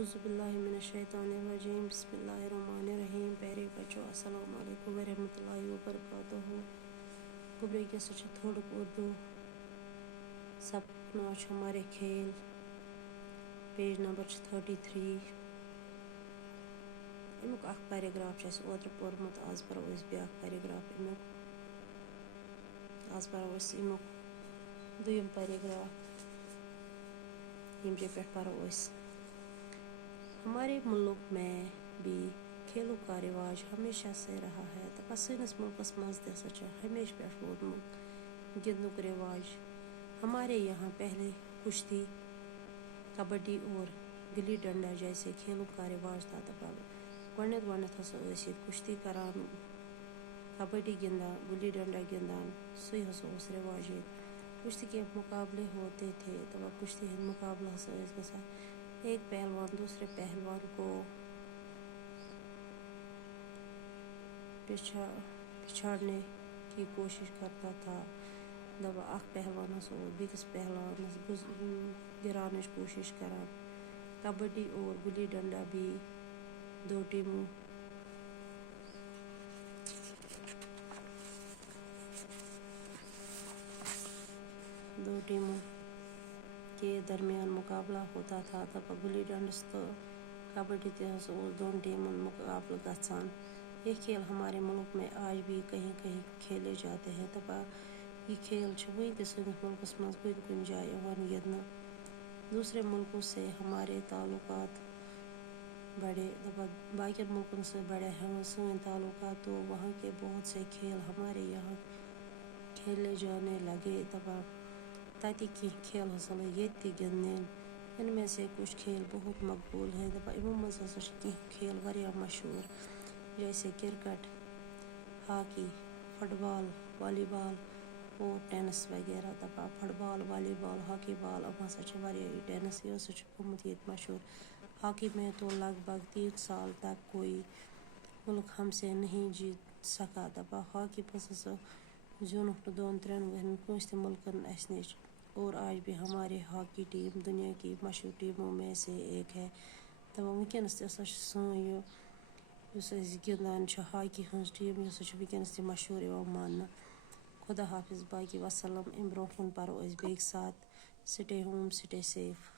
اعوذ باللہ من الشیطان الرجیم بسم اللہ الرحمن الرحیم. پیارے بچوں السلام علیکم ورحمۃ اللہ وبرکاتہ. گبرے کے سچ تھوڑک اردو سبق ناچ ہمارے کھیل پیج نمبر 33. امیک اخ پیراگراف اوتر پورمت آز پرو اس بیاکھ پیراگراف امیک آز پرو اس امیک دویم پیراگراف یم جے پہ پرو اس. ہمارے ملک میں بھی کھیلوں کا رواج ہمیشہ سے رہا ہے تو سنس ملکس مز تہ ہمیشہ پہ روٗدمُت گِنٛدنُک رواج. ہمارے یہاں پہلے کشتی کبڈی اور گلی ڈنڈا جیسے کھیلوں کا رواج تھا. گۄڈنٮ۪تھ ہسا ٲسۍ ییٚتہِ کشتی کران, کبڈی گِنٛدان, گلی ڈنڈا گِنٛدان, سُے ہسا اوس رواج ییٚتہِ. کشتی کے مقابلے ہوتے تھے دپان کشتی ہٕنٛدۍ مقابلہٕ ہسا ٲسۍ گژھان. ایک پہلوان دوسرے پہلوان کو پچھاڑنے کی کوشش کرتا تھا. دپان اکھ پہلوان ہسا اوس بیٚکِس پہلوانس گراونٕچ کوشش کران. کبڈی اور گلی ڈنڈا بھی دو ٹیموں کے درمیان مقابلہ ہوتا تھا. دپان گلی ڈنڈس تو کبڈی تہ ہسا اوس دون ٹیمن مقابلہ گژھان. یہ کھیل ہمارے ملک میں آج بھی کہیں کہیں کھیلے جاتے ہیں. دپان یہ کھیل چھ وُنہِ تہ سٲنِس ملکس منٛز کُنہِ کُنہِ جایہِ یِوان گِنٛدنہٕ. دوسرے ملکوں سے ہمارے تعلقات بڑھے. دپان باقین ملکن سے بڑھے ہیں سٲنۍ تعلقات تو وہاں کے بہت سے کھیل ہمارے یہاں کھیلے جانے لگے. دپان تتِکۍ کینٛہہ کھیل ہسا لٔگۍ ییٚتہِ تہِ گِنٛدنہِ. ان میں سے کچھ کھیل بہت مقبول ہے. دپان یِمو منٛز ہسا چھِ کینٛہہ کھیل واریاہ مشہوٗر جیسے کرکٹ, ہاکی, فٹ بال, والی بال اور ٹینس وغیرہ. دپان فٹ بال, والی بال, ہاکی بال یِم ہسا چھِ واریاہ. یہ ٹینس یہ ہسا چھُ گوٚمُت ییٚتہِ مشہوٗر. ہاکی میں تو لگ بھگ 3 سال تک کوئی ملک ہم سے نہیں جیت سکا. دپان ہاکی منٛز ہسا زینُکھ نہٕ 2-3 ؤرین کٲنٛسہِ تہِ ملکن اسہِ نِش. اور آج بھی ہمارے ہاکی ٹیم دنیا کی مشہور ٹیموں میں سے ایک ہے. دپان ونکیٚنس تہِ ہسا چھِ سٲنۍ یہِ یُس أسۍ گِنٛدان چھِ ہاکی ہٕنٛز ٹیٖم یہِ ہسا چھِ ونکیٚنس تہِ مشہوٗر یِوان ماننہٕ. خدا حافظ باقی وسلام. امہِ برونٛہہ کُن پرو أسۍ بیٚکہِ ساتہٕ. سٹے ہوم, سٹے سیف.